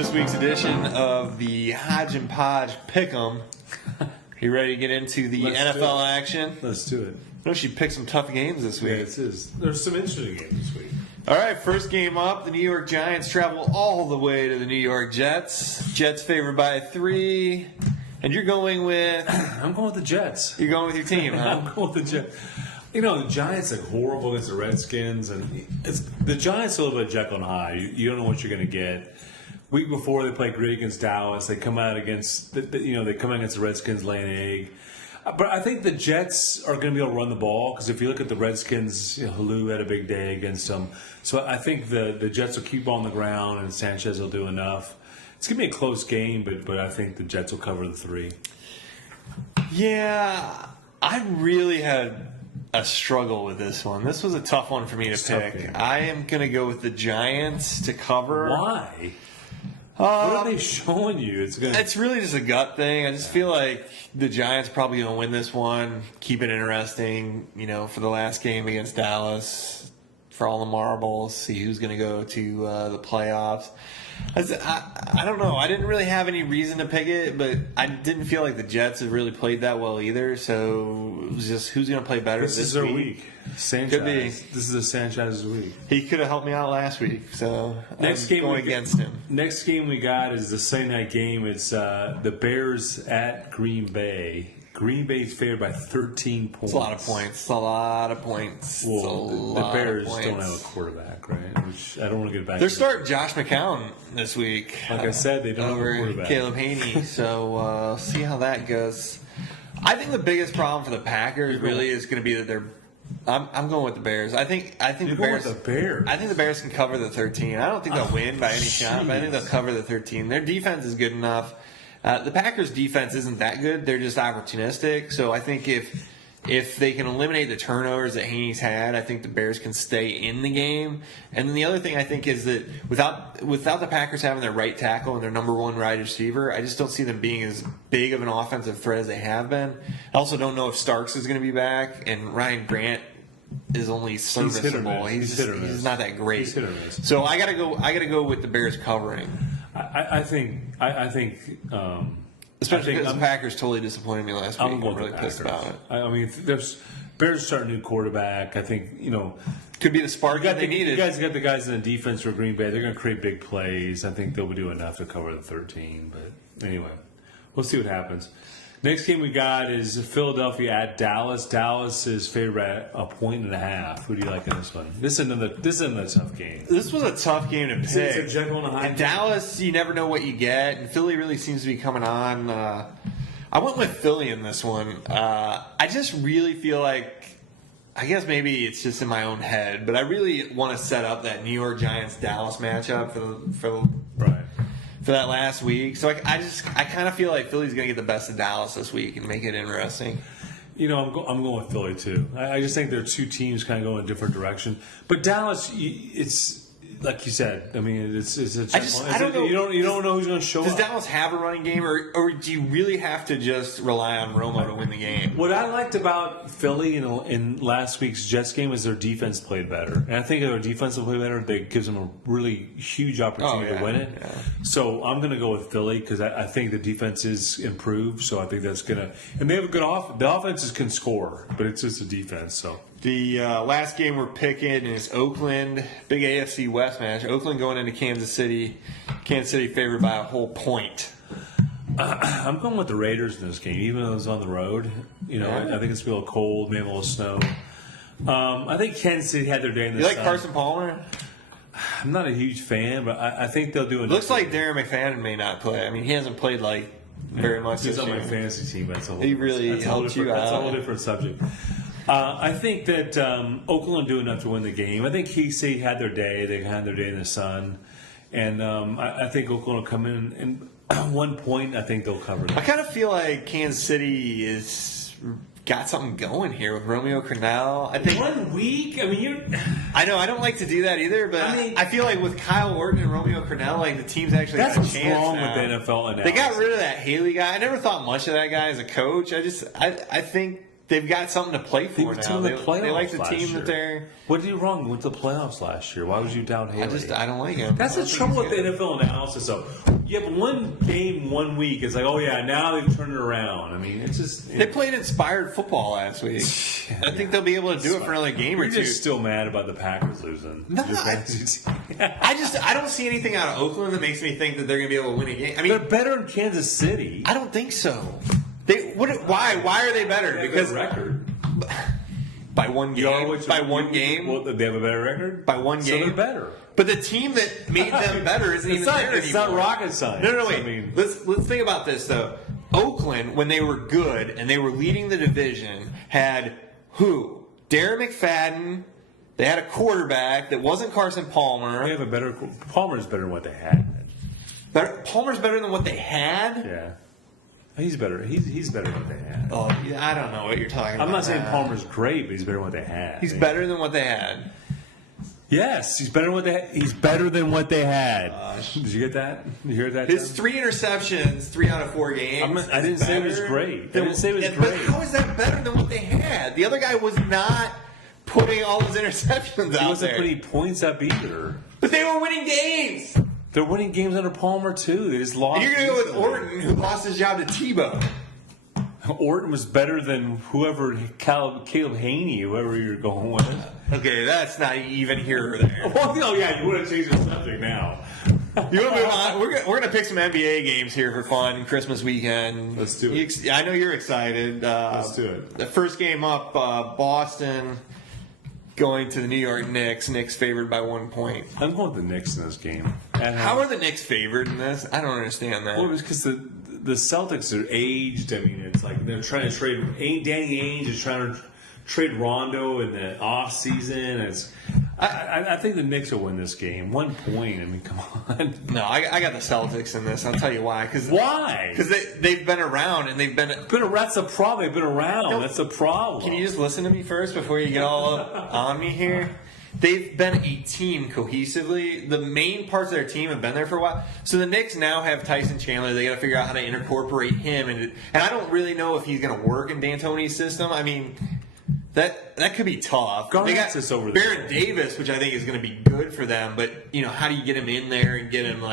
this week's edition of the Hodge and Podge Pick'em. You ready to get into the NFL action? Let's do it. I know she picked some tough games this week. Yeah, it is. There's some interesting games this week. All right, first game up, the New York Giants travel all the way to the New York Jets. Jets favored by 3. And you're going with... I'm going with the Jets. You're going with your team, huh? I'm going with the Jets. You know, the Giants are horrible against the Redskins. And the Giants are a little bit Jekyll and Hyde. You don't know what you're going to get. Week before, they play great against Dallas. They come out against, they come out against the Redskins, lay an egg. But I think the Jets are going to be able to run the ball because if you look at the Redskins, Halou had a big day against them. So I think the Jets will keep on the ground and Sanchez will do enough. It's going to be a close game, but I think the Jets will cover the 3. Yeah, I really had a struggle with this one. This was a tough one for me to pick. I am going to go with the Giants to cover. Why? What are they showing you? It's really just a gut thing. I just feel like the Giants are probably going to win this one, keep it interesting, for the last game against Dallas, for all the marbles, see who's going to go to the playoffs. I don't know. I didn't really have any reason to pick it, but I didn't feel like the Jets have really played that well either. So it was just who's going to play better this week. This is their week. Sanchez. Could be. This is the Sanchez's week. He could have helped me out last week, so I'm going against him. Next game we got is the Sunday night game. It's the Bears at Green Bay. Green Bay's favored by 13 points. It's a lot of points. Well, the Bears don't have a quarterback, right? Which I don't want to get back. They're starting Josh McCown this week. Like I said, they don't have a quarterback. Caleb Haney. So see how that goes. I think the biggest problem for the Packers really is going to be that they're. I'm going with the Bears. I think the Bears. With the Bears. I think the Bears can cover the 13. I don't think they'll win by any shot, but I think they'll cover the 13. Their defense is good enough. The Packers' defense isn't that good. They're just opportunistic. So I think if they can eliminate the turnovers that Haney's had, I think the Bears can stay in the game. And then the other thing I think is that without the Packers having their right tackle and their number one wide receiver, I just don't see them being as big of an offensive threat as they have been. I also don't know if Starks is going to be back, and Ryan Grant is only serviceable. He's not that great. He's hit or miss. So I gotta go with the Bears covering. I think. Especially because the Packers totally disappointed me last week. I'm really pissed about it. I mean, there's Bears starting a new quarterback. I think could be the spark that they needed. You guys got the guys in the defense for Green Bay. They're going to create big plays. I think they'll do enough to cover the 13. But anyway, we'll see what happens. Next game we got is Philadelphia at Dallas. Dallas is favored at 1.5. Who do you like in this one? This isn't a tough game. This was a tough game to pick. It's a Jekyll and Hyde. And Dallas, you never know what you get. And Philly really seems to be coming on. I went with Philly in this one. I just really feel like, I guess maybe it's just in my own head, but I really want to set up that New York Giants-Dallas matchup for that last week. So I kind of feel like Philly's going to get the best of Dallas this week and make it interesting. I'm going with Philly too. I just think they're two teams kind of going in different directions. But Dallas, it's like you said. I mean, it's I don't know. You don't know who's going to show up. Does Dallas have a running game, or do you really have to just rely on Romo to win the game? What I liked about Philly in last week's Jets game is their defense played better, and I think if their defense will play better, that gives them a really huge opportunity to win it. Yeah. So I'm going to go with Philly because I think the defense is improved. So I think that's going to, and they have a good the offenses can score, but it's just a defense. So. The last game we're picking is Oakland, big AFC West match. Oakland going into Kansas City. Kansas City favored by a whole point. I'm going with the Raiders in this game, even though it's on the road. I think it's a little cold, maybe a little snow. I think Kansas City had their day in the sun. You like Carson Palmer? I'm not a huge fan, but I think they'll do enough. Looks like Darren McFadden may not play. I mean, he hasn't played very much. He's on my fantasy team. That's a whole different subject. I think that Oakland will do enough to win the game. I think Casey had their day. They had their day in the sun. And I think Oakland will come in and at one point, I think they'll cover that. I kind of feel like Kansas City is got something going here with Romeo Crennel. I think 1 week. I mean, I know I don't like to do that either, but I feel like with Kyle Orton and Romeo Crennel, the team's actually got a chance. That's what's wrong now. with the NFL analysis. They got rid of that Haley guy. I never thought much of that guy as a coach. I think they've got something to play for now. They like the team that they're. What did you wrong with the playoffs last year? Why would you doubt Haley? I don't like him. That's the trouble with the NFL analysis. So you have one game 1 week. It's like, oh yeah, now they've turned it around. I mean, it's just they played inspired football last week. I think they'll be able to do it for another game or two. You're just still mad about the Packers losing. No, I don't see anything out of Oakland that makes me think that they're going to be able to win a game. I mean, they're better in Kansas City. I don't think so. Why are they better? Because record. By one game. By one game. Well, they have a better record. By one game. So they're better. But the team that made them better isn't even there anymore. It's not rocket science. No, wait. I mean, let's think about this though. Oakland, when they were good and they were leading the division, had who? Darren McFadden. They had a quarterback that wasn't Carson Palmer. They have a better. Palmer's better than what they had. Palmer's better than what they had. Yeah. He's better. He's better than what they had. Oh, I don't know what you're talking about. I'm not saying Palmer's great, but he's better than what they had. He's better than what they had. Yes, he's better than what they had. He's better than what they had. Did you get that? Did you hear that? His 3 interceptions, 3 out of 4 games. I didn't say it was great. I didn't say it was great. But how is that better than what they had? The other guy was not putting all his interceptions out there. He wasn't putting points up either. But they were winning games. They're winning games under Palmer too. They just lost. And you're going to go with Orton, who lost his job to Tebow. Orton was better than whoever, Caleb Haney, whoever you're going with. Okay, that's not even here or there. Oh yeah, you want to change the subject now. You want to move on? We're going to pick some NBA games here for fun, Christmas weekend. Let's do it. I know you're excited. Let's do it. The first game up, Boston going to the New York Knicks. Knicks favored by 1 point. I'm going with the Knicks in this game. How are the Knicks favored in this? I don't understand that. Well, it was because the Celtics are aged. I mean, it's like they're trying to trade. Danny Ainge is trying to trade Rondo in the off season. I think the Knicks will win this game. 1 point. I mean, come on. No, I got the Celtics in this. I'll tell you why. Why? Because they've been around and they've been. That's the problem. They've been around. No, that's the problem. Can you just listen to me first before you get all up on me here? They've been a team cohesively. The main parts of their team have been there for a while. So the Knicks now have Tyson Chandler. They got to figure out how to incorporate him, and I don't really know if he's going to work in D'Antoni's system. I mean, that could be tough. They got Baron Davis, which I think is going to be good for them. But how do you get him in there and get him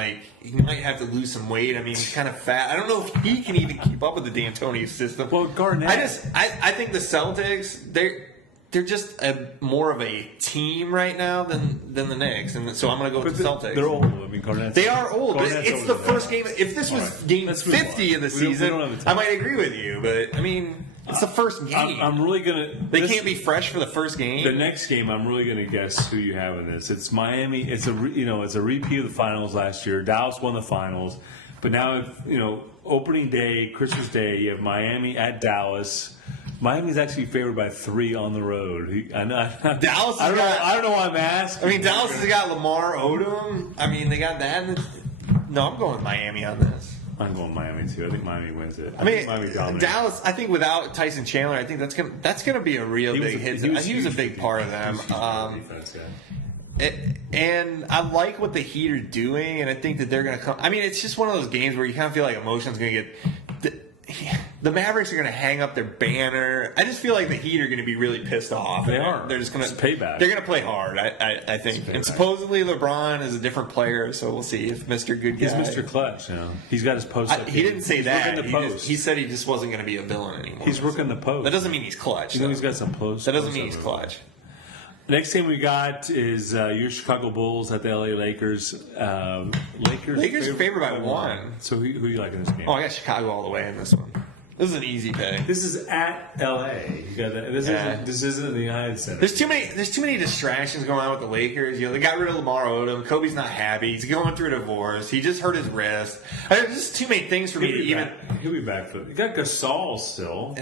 he might have to lose some weight. I mean, he's kind of fat. I don't know if he can even keep up with the D'Antoni system. Well, Garnett. I think the Celtics they're just more of a team right now than the Knicks, and so I'm going to go with the Celtics. They're old. I mean, Garnett's they are old, but it's the first game. If this was game 50 of the season, I might agree with you. But I mean, it's the first game. I'm really gonna. They can't be fresh for the first game. The next game, I'm really gonna guess who you have in this. It's Miami. It's a repeat of the finals last year. Dallas won the finals, but now opening day, Christmas Day, you have Miami at Dallas. Miami's actually favored by 3 on the road. Dallas. I don't know why I'm asking. I mean, Dallas has got Lamar Odom. I mean, they got that. No, I'm going with Miami on this. I'm going Miami too. I think Miami wins it. I mean, Dallas. I think without Tyson Chandler, I think that's gonna be a real big hit. He was a big part of them. And I like what the Heat are doing, and I think that they're gonna come. I mean, it's just one of those games where you kind of feel like emotion's gonna get. The Mavericks are going to hang up their banner. I just feel like the Heat are going to be really pissed off. They are. They're just going to payback. They're going to play hard. I think. And supposedly LeBron is a different player, so we'll see if Mr. Good Guy. He's Mr. Clutch. He's got his post. He didn't say that. He said he just wasn't going to be a villain anymore. He's working the post. That doesn't mean he's clutch. He's got some post. That doesn't mean he's clutch. Next game we got is your Chicago Bulls at the LA Lakers. Lakers are favored by 1. So who do you like in this game? Oh, I got Chicago all the way in this one. This is an easy pick. This is at LA. This isn't in the United Center. There's too many distractions going on with the Lakers. They got rid of Lamar Odom. Kobe's not happy. He's going through a divorce. He just hurt his wrist. There's just too many things for me to even. He'll be back. You got Gasol still.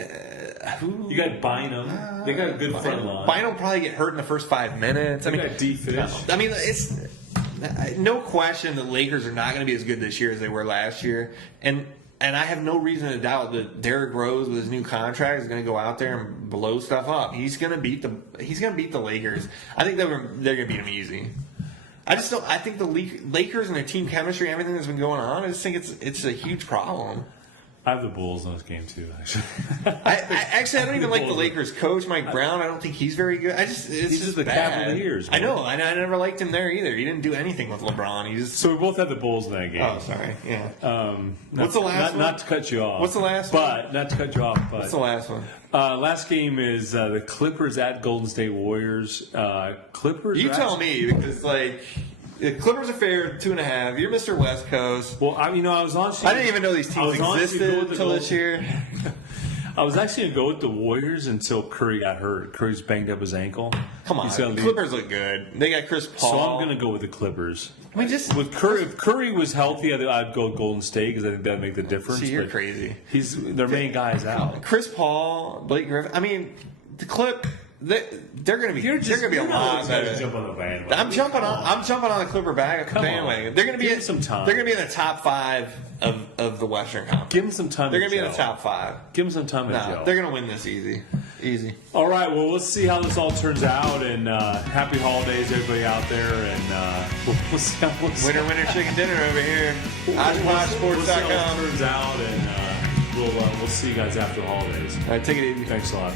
You got Bynum. They got a good front line. Bynum will probably get hurt in the first 5 minutes. They got D-Fish. I mean, it's no question the Lakers are not going to be as good this year as they were last year, and I have no reason to doubt that Derrick Rose with his new contract is going to go out there and blow stuff up. He's going to beat the Lakers. I think they're going to beat them easy. I think the Lakers and their team chemistry, everything that's been going on, I just think it's a huge problem. I have the Bulls in this game too, actually. I don't even like the Lakers coach, Mike Brown. I don't think he's very good. It's He's just the bad. Cavaliers. I know. I never liked him there either. He didn't do anything with LeBron. He's So we both had the Bulls in that game. oh, sorry. Yeah. What's the last one? Not to cut you off. What's the last one? Not to cut you off. But What's the last one? last game is the Clippers at Golden State Warriors. Clippers. You tell me, because the Clippers are fair 2.5. You're Mr. West Coast. Well, I was honestly. I didn't even know these teams existed until this year. I was actually going to go with the Warriors until Curry got hurt. Curry's banged up his ankle. Come on, the Clippers look good. They got Chris Paul. So I'm going to go with the Clippers. I mean, just with Curry. If Curry was healthy, I'd go Golden State because I think that'd make the difference. See, you're crazy. Their main guy's out. Chris Paul, Blake Griffin. I mean, the Clip. They're going to be. They're going to be a lot better. Jump on the bandwagon. I'm jumping on the Clipper bandwagon. They're going to be some time. They're going to be in the top 5 of the Western Conference. Give them some time. They're going to be in the top 5. Give them some time. They're going to win this easy. All right. Well, let's see how this all turns out. And happy holidays, everybody out there. And we'll see how winner chicken dinner over here. Hodge and Podge Sports.com. We'll see how it turns out, and we'll see you guys after the holidays. All right, take it easy. Thanks a lot.